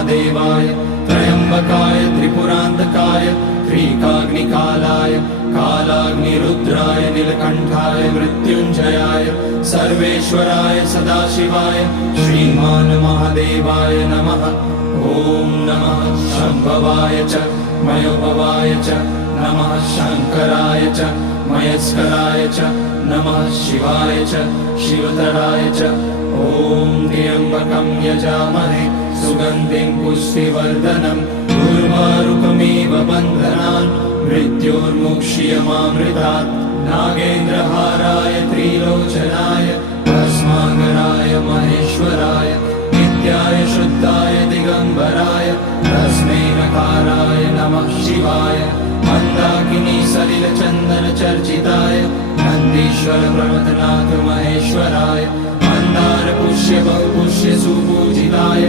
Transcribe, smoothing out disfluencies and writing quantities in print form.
महादेवाय त्र्यंबकाय त्रिपुरांतकाय त्रिकाग्निकालाय कालाग्निरुद्राय नीलकंठाय मृत्युंजयाय सर्वेश्वराय सदाशिवाय श्रीमान महादेवाय नमः। ओम नमः शंभवाय च मयोभवाय च नमः शंकराय च मयस्कराय च नमः शिवाय च शिवतराय च। ओम त्र्यंबकं यजामहे सुगंधिं पुष्टिवर्धनम् उर्वारुकमिव बन्धनान् मृत्योर्मुक्षीयमामृतात्। नागेन्द्रहाराय त्रिलोचनाय भस्मांगराय महेश्वराय नित्याय शुद्धाय दिगंबराय तस्मै नकाराय नमः शिवाय। मंदाकिनी सलिल चंदन चर्चिताय नंदीश्वर प्रमथनाथ महेश्वराय मंदार पुष्य बहुपुष्य सुपूजिताय